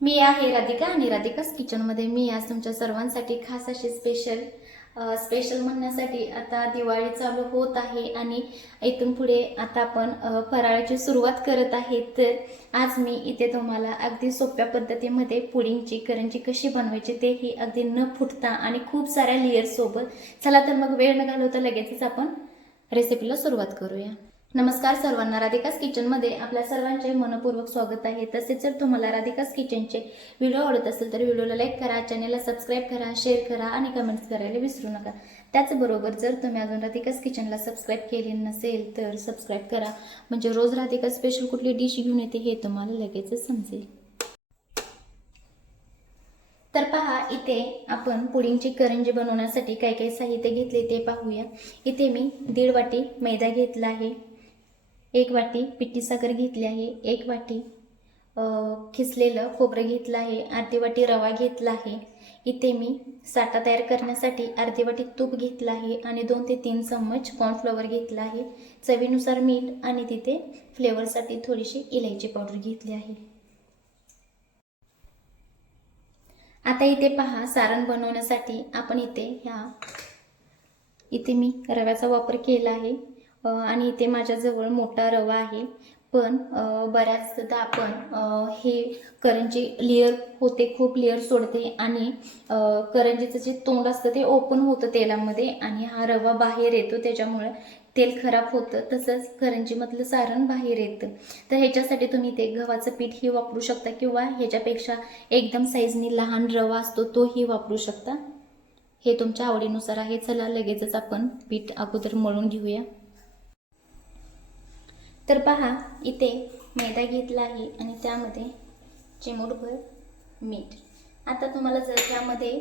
मी आहे राधिका आणि राधिकाच किचनमध्ये मी आज तुमच्या सर्वांसाठी खास अशी स्पेशल स्पेशल म्हणण्यासाठी आता दिवाळी चालू होत आहे आणि इथून पुढे आता आपण फराळाची सुरुवात करत आहे. तर आज मी इथे तुम्हाला अगदी सोप्या पद्धतीमध्ये पुडिंगची करंजी कशी बनवायची तेही अगदी न फुटता आणि खूप साऱ्या लेअर्ससोबत चला तर मग वेळ न घालवता लगेचच आपण रेसिपीला सुरुवात करूया. नमस्कार सर्वांना. राधिकास किचनमध्ये आपल्या सर्वांचे मनपूर्वक स्वागत आहे. तसेच जर तुम्हाला राधिकास किचनचे व्हिडिओ आवडत असेल तर व्हिडिओला लाईक करा चॅनेलला सबस्क्राईब करा शेअर करा आणि कमेंट्स करायला विसरू नका. त्याचबरोबर जर तुम्ही अजून राधिकास किचनला सबस्क्राईब केले नसेल तर सबस्क्राईब करा. म्हणजे रोज राधिका स्पेशल कुठली डिश घेऊन येते हे तुम्हाला लगेच समजेल. तर पहा इथे आपण पुडिंगची करंजी बनवण्यासाठी काय काय साहित्य घेतले ते पाहूया. इथे मी दीड वाटी मैदा घेतला आहे. एक वाटी पिठी साखर घेतली आहे एक वाटी खिसलेलं खोबरं घेतलं आहे अर्धी वाटी रवा घेतला आहे. इथे मी साठा तयार करण्यासाठी अर्धी वाटी तूप घेतलं आहे आणि दोन ते तीन चम्मच कॉर्नफ्लॉवर घेतला आहे. चवीनुसार मीठ आणि तिथे फ्लेवरसाठी थोडीशी इलायची पावडर घेतली आहे. आता इथे पहा सारण बनवण्यासाठी आपण इथे ह्या इथे मी रव्याचा वापर केला आहे. आणि इथे माझ्याजवळ मोठा रवा आहे. पण बऱ्याचदा आपण हे करंजी लेअर होते खूप लेअर सोडते आणि करंजीचं जे तोंड असतं ते ओपन होतं तेलामध्ये आणि हा रवा बाहेर येतो त्याच्यामुळे तेल खराब होतं. तसंच करंजीमधलं सारण बाहेर येतं. तर ह्याच्यासाठी तुम्ही ते गव्हाचं पीठही वापरू शकता किंवा ह्याच्यापेक्षा एकदम साईजनी लहान रवा असतो तोही वापरू शकता. हे तुमच्या आवडीनुसार आहे. चला लगेचच आपण पीठ अगोदर मळून घेऊया. तर पहा इथे मैदा घेतला आहे आणि त्यामध्ये चिमूटभर मीठ. आता तुम्हाला जर त्यामध्ये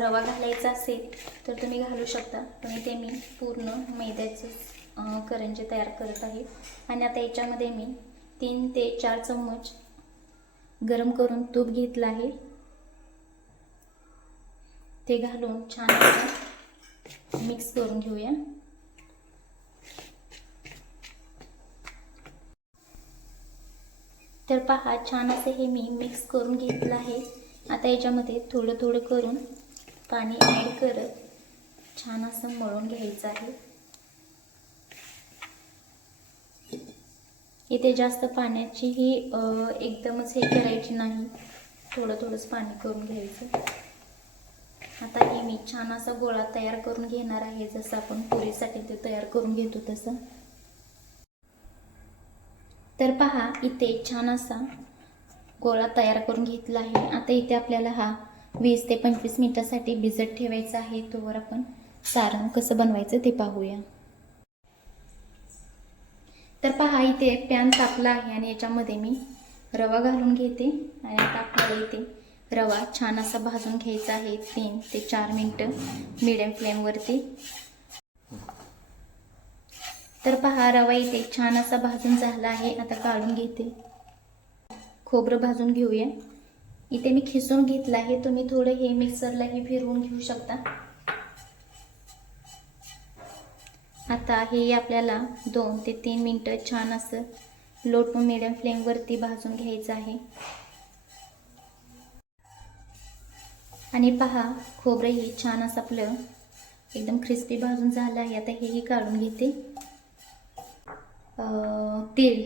रवा घालायचा असेल तर तुम्ही घालू शकता. पण इथे मी पूर्ण मैद्याचे करंजे तयार करत आहे. आणि आता याच्यामध्ये मी तीन ते चार चम्मच गरम करून तूप घेतलं आहे. ते घालून छान मिक्स करून घेऊया. तर पहा छान असे हे मी मिक्स करून घेतलं आहे. आता याच्यामध्ये थोडं थोडं करून पाणी ॲड करत छान असं मळून घ्यायचं आहे. इथे जास्त पाण्याची ही एकदमच हे करायची नाही. थोडं थोडंच पाणी करून घ्यायचं. आता हे मी छान असा गोळा तयार करून घेणार आहे. जसं आपण पुरीसाठी ते तयार करून घेतो तसं. तर पहा इथे छान असा गोळा तयार करून घेतला आहे. आता इथे आपल्याला हा वीस ते पंचवीस मिनिटासाठी भिजत ठेवायचा आहे. तोवर आपण सारण कसं बनवायचं ते पाहूया. तर पहा इथे पॅन तापला आहे आणि याच्यामध्ये मी रवा घालून घेते. आणि आता आपल्याला इथे रवा छान असा भाजून घ्यायचा आहे. तीन ते चार मिनटं मिडियम फ्लेमवरती तर पहा रवा इथे छान असा भाजून झाला आहे. आता काढून घेते. खोबरं भाजून घेऊया. इथे मी खिसून घेतलं आहे. तुम्ही थोडं हे मिक्सरलाही फिरवून घेऊ शकता. आता हे आपल्याला दोन ते तीन मिनटं छान असं लो टू मिडियम फ्लेमवरती भाजून घ्यायचं आहे. आणि पहा खोबरंही छान असं आपलं एकदम क्रिस्पी भाजून झालं आहे. आता हेही काढून घेते. तीळ.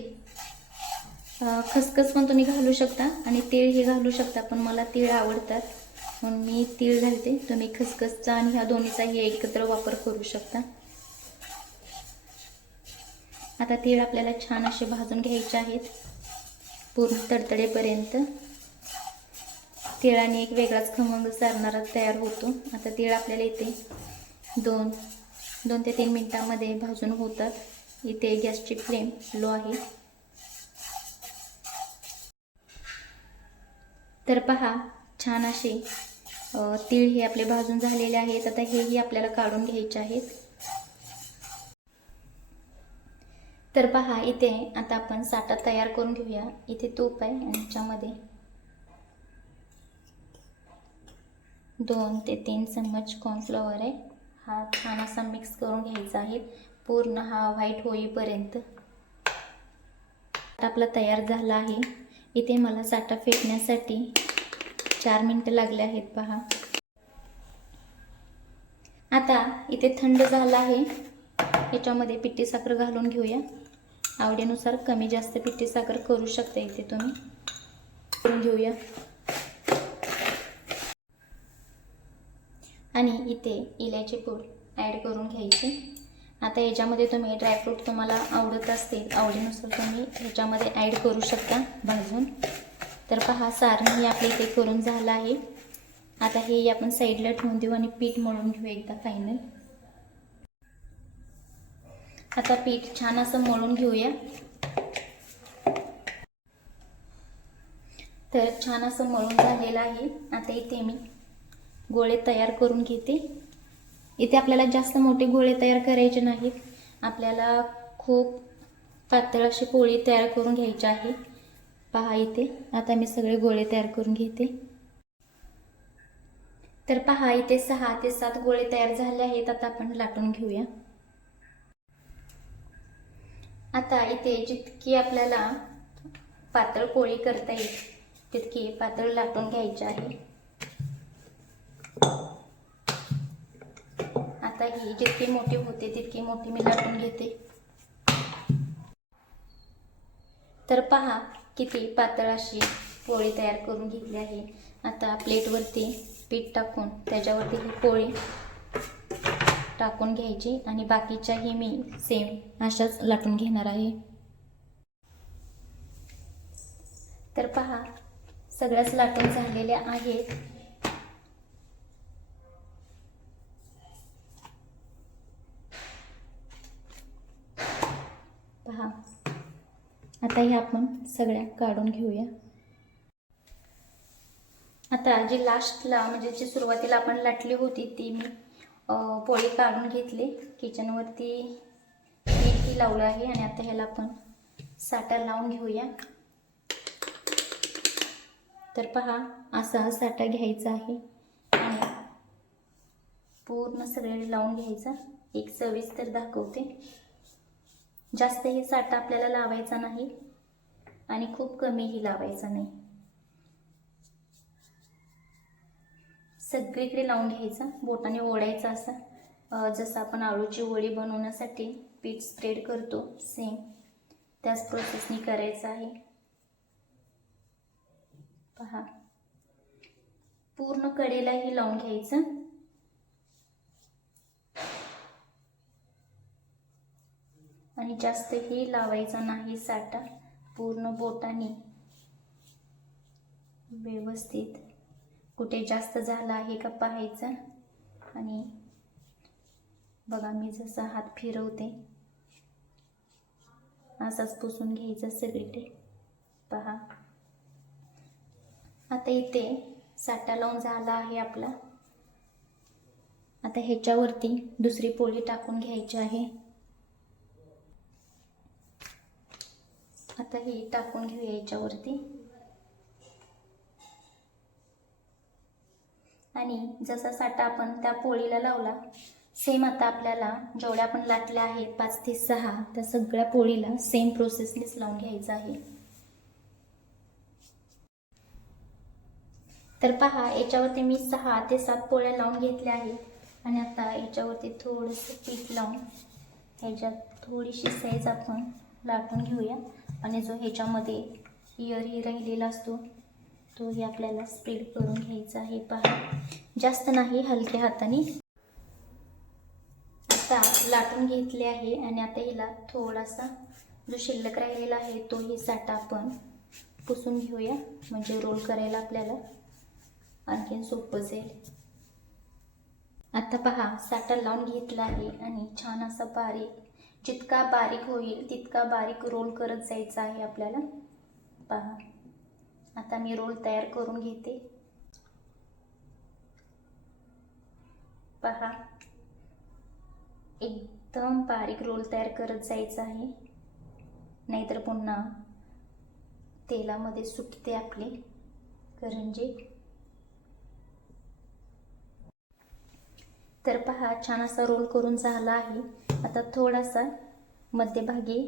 खसखस पण तुम्ही घालू शकता आणि तीळ हे घालू शकता पण मला तीळ आवडतात. म्हणून मी तीळ घालते. तुम्ही खसखसचा आणि ह्या दोन्हीचाही एकत्र वापर करू शकता. आता तीळ आपल्याला छान असे भाजून घ्यायचे आहेत. पूर्ण तडतडेपर्यंत. तिळाने एक वेगळाच खमंग सारणारा तयार होतो. आता तीळ आपल्याला इथे दोन दोन ते तीन मिनटामध्ये भाजून होतात. इथे गॅसची फ्लेम लो आहे. तर पहा छान असे तीळ हे आपले भाजून झालेले आहेत. आता हेही आपल्याला काढून घ्यायचे आहेत. तर पहा इथे आता आपण साठा तयार करून घेऊया. इथे तूप आहे आणि याच्यामध्ये दोन ते तीन चम्मच कॉर्नफ्लॉवर आहे. हा छान असा मिक्स करून घ्यायचा आहे. पूर्ण हा व्हाईट होईपर्यंत. आपला तयार झाला आहे. इथे मला साठा फेकण्यासाठी चार मिनटं लागले आहेत पहा. आता इथे थंड झाला आहे. याच्यामध्ये पिठी साखर घालून घेऊया. आवडीनुसार कमी जास्त पिठी साखर करू शकता इथे तुम्ही. करून घेऊया. आणि इथे इलायची पूड ॲड करून घ्यायची. आता याच्यामध्ये तुम्ही ड्रायफ्रूट तुम्हाला आवडत असतील आवडीनुसार तुम्ही ह्याच्यामध्ये ॲड करू शकता भाजून. तर पहा सारण हे आपल्या इथे करून झालं आहे. आता हे आपण साईडला ठेवून देऊ आणि पीठ मळून घेऊ एकदा फायनल आता पीठ छान असं मळून घेऊया. तर छान असं मळून झालेलं आहे. आता इथे मी गोळे तयार करून घेते. इथे आपल्याला जास्त मोठे गोळे तयार करायचे नाहीत. आपल्याला खूप पातळ अशी पोळी तयार करून घ्यायची आहे. पहा इथे. आता मी सगळे गोळे तयार करून घेते. तर पहा इथे सहा ते सात गोळे तयार झाले आहेत. आता आपण लाटून घेऊया. आता इथे जितकी आपल्याला पातळ पोळी करता येईल तितकी पातळ लाटून घ्यायची आहे. आता ही जितकी मोठी होते तितकी मोठी मी लाटून घेते. तर पहा किती पातळ अशी पोळी तयार करून घेतली आहे. आता प्लेटवरती पीठ टाकून त्याच्यावरती ही पोळी टाकून घ्यायची आणि बाकीच्याही मी सेम अशाच लाटून घेणार आहे. तर पहा सगळ्याच लाटून झालेल्या आहेत पहा आता ह्या आपण सगळ्या काढून घेऊया. आता जी लास्टला म्हणजे जी सुरुवातीला आपण लाटली होती ती मी पोळी काढून घेतली. किचनवरती पीठही लावलं आहे आणि आता ह्याला आपण साठा लावून घेऊया. तर पहा असा साठा घ्यायचा आहे. आणि पूर्ण सगळे लावून घ्यायचा. एक सविस्तर दाखवते. जास्तही साठा आपल्याला लावायचा नाही आणि खूप कमीही लावायचा नाही. सगळीकडे लावून घ्यायचा बोटाने ओढायचा असा. जसं आपण आळूची वडी बनवण्यासाठी पीठ स्प्रेड करतो सेम त्याच प्रोसेसनी करायचं आहे. पहा. पूर्ण कडेलाही लावून घ्यायचं. आणि जास्तही लावायचा नाही साठा. पूर्ण बोटाने. व्यवस्थित. कुठे जास्त झाला आहे का पाहायचं? आणि बघा मी जसा हात फिरवते असाच पुसून घ्यायचा सगळीकडे. पहा. आता इथे साठा लावून झाला आहे आपला. आता ह्याच्यावरती दुसरी पोळी टाकून घ्यायची आहे. आता ही टाकून घेऊया याच्यावरती. आणि जसा साठा आपण त्या पोळीला लावला सेम आता आपल्याला जेवढ्या आपण लाटल्या आहेत पाच ते सहा त्या सगळ्या पोळीला सेम प्रोसेसनेच लावून घ्यायचं आहे. तर पहा याच्यावरती मी सहा ते सात पोळ्या लावून घेतल्या आहेत. आणि आता याच्यावरती थोडंसं पीठ लावून ह्याच्यात थोडीशी साईज आपण लाटून घेऊया. आणि जो ह्याच्यामध्ये इयरही राहिलेला असतो तोही आपल्याला स्प्रेड करून घ्यायचा आहे. पहा जास्त नाही हलक्या हाताने. आता लाटून घेतले आहे आणि आता हिला थोडासा जो शिल्लक राहिलेला आहे तोही साठा आपण पुसून घेऊया. म्हणजे रोल करायला आपल्याला आणखीन सोपं जाईल. आता पहा साठा लावून घेतला आहे आणि छान असा बारीक जितका बारीक होईल तितका बारीक रोल करत जायचा आहे आपल्याला. पहा. आता मी रोल तयार करून घेते. पहा. एकदम बारीक रोल तयार करत जायचं आहे. नाहीतर पुन्हा तेलामध्ये सुटते आपले करंजे. तर पहा छान असा रोल करून झाला आहे. आता थोडासा मध्यभागी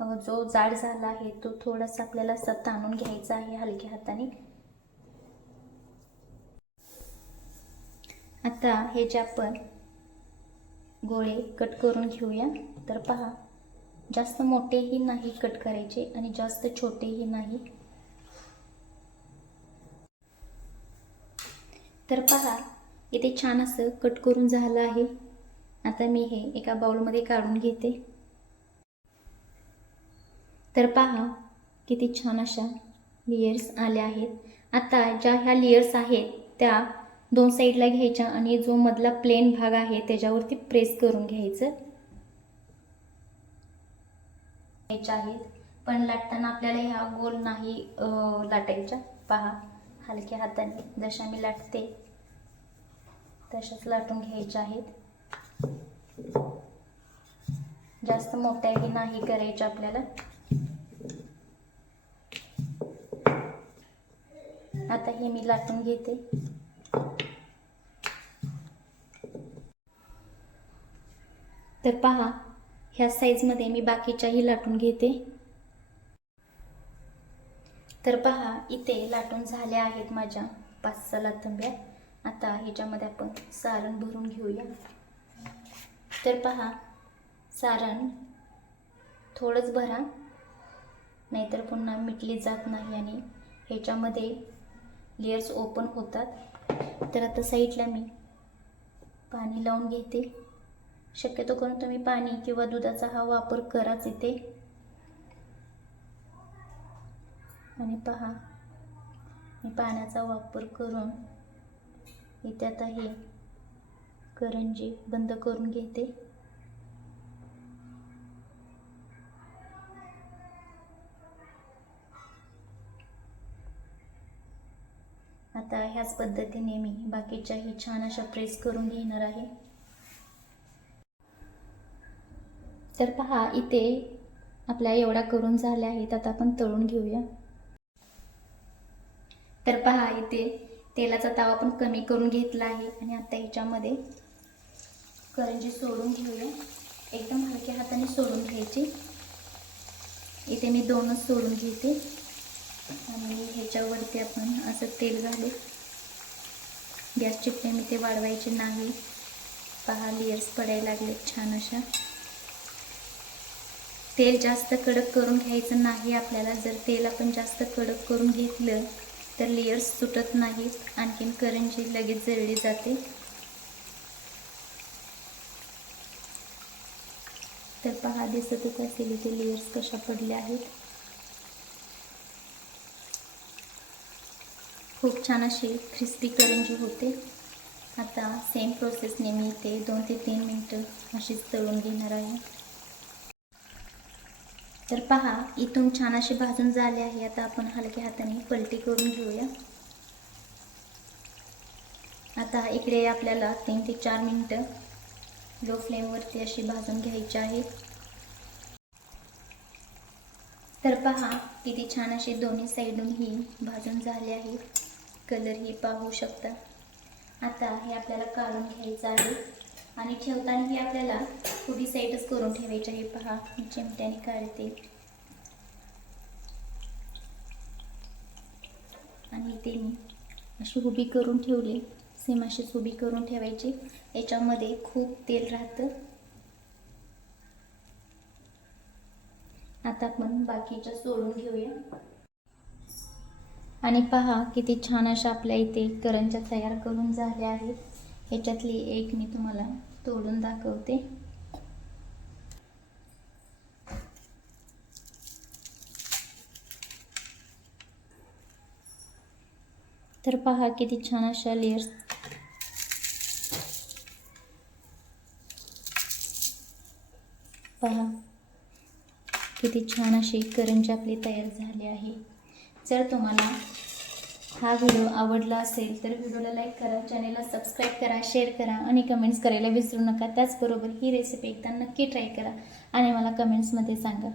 जो जाड झाला आहे तो थोडासा आपल्याला असा ताणून घ्यायचा आहे हलक्या हाताने. आता हे जे आपण गोळे कट करून घेऊया तर पहा जास्त मोठेही नाही कट करायचे आणि जास्त छोटेही नाही. तर पहा इथे छान असं कट करून झालं आहे. आता मी हे एका बाउलमध्ये काढून घेते. तर पहा किती छान अशा लेयर्स आल्या आहेत. आता ज्या ह्या लेयर्स आहेत त्या दोन साईडला घ्यायच्या आणि जो मधला प्लेन भाग आहे त्याच्यावरती प्रेस करून घ्यायचं. घ्यायच्या आहेत. पण लाटताना आपल्याला ह्या गोल नाही लाटायच्या. पहा हलक्या हाताने जशा मी लाटते तशाच लाटून घ्यायच्या आहेत. जास्त मोठ्याही नाही करायच्या आपल्याला. आता हे मी लाटून घेते. तर पहा ह्या साईजमध्ये मी बाकीच्याही लाटून घेते. तर पहा इथे लाटून झाल्या आहेत माझ्या पाच सहा लातंब्या आता ह्याच्यामध्ये आपण सारण भरून घेऊया. तर पहा. सारण थोडंच भरा. नाहीतर पुन्हा मिटली जात नाही आणि ह्याच्यामध्ये लेयर्स ओपन होतात. तर आता साईडला मी पाणी लावून घेते. शक्यतो करून तुम्ही पाणी किंवा दुधाचा हा वापर कराच इथे. आणि पहा मी पाण्याचा वापर करून इथे आता हे करंजी बंद करून घेते. आता ह्याच पद्धतीने मी बाकीच्याही छान अशा प्रेस करून घेणार आहे. तर पहा इथे आपल्या एवढ्या करून झाल्या आहेत आता आपण तळून घेऊया. तर पहा इथे तेलाचा तवा पण कमी करून घेतला आहे आणि आता ह्याच्यामध्ये करंजी सोडून घेऊया. एकदम हलक्या हाताने सोडून घ्यायची. इथे मी दोनच सोडून घेते. आणि ह्याच्यावरती आपण असं तेल घालू. गॅसची फ्लेम इथे वाढवायची नाही. पहा लेयर्स पडायला लागले छान अशा. तेल जास्त कडक करून घ्यायचं नाही आपल्याला. जर तेल आपण जास्त कडक करून घेतलं तर लेयर्स सुटत नाहीत. आणखीन करंजी लगेच जळली जाते. तर पहा दिसतच असेल इथे लेयर्स कशा पडल्या आहेत. खूप छान अशी क्रिस्पी करंजी होते. आता सेम प्रोसेसने मी इथे दोन ते तीन मिनटं अशीच तळून घेणार आहे. तर पहा इथून छान असे भाजून झाले आहे. आता आपण हलक्या हाताने पलटी करून घेऊया. आता इकडे आपल्याला तीन ते चार मिनटं लो फ्लेमवरती अशी भाजून घ्यायची आहे. तर पहा किती छान असे दोन्ही साईडून ही भाजून झाले आहे. कलर ही पाहू शकता. आता हे आपल्याला काढून घ्यायचं आहे. आणि ठेवताना ही आपल्याला उभी साईडच करून ठेवायची आहे. पहा मी चिमट्याने काढते. आणि ते मी अशी उभी करून ठेवली. सेम उभी करून ठेवायची. याच्यामध्ये खूप तेल राहतं. आता आपण बाकीच्या सोडून घेऊया. आणि पहा किती छान अशा आपल्या इथे करंज्या तयार करून झाल्या आहेत. ह्याच्यातली एक मी तुम्हाला तोडून दाखवते. तर पहा किती छान अशा लेयर्स पहा. किती छान अशी करंजी आपली तयार झाली आहे. जर तुम्हाला हा व्हिडिओ आवडला असेल तर व्हिडिओला लाईक करा चॅनेलला सबस्क्राईब करा शेअर करा आणि कमेंट्स करायला विसरू नका. त्याचबरोबर ही रेसिपी एकदा नक्की ट्राय करा आणि मला कमेंट्समध्ये सांगा.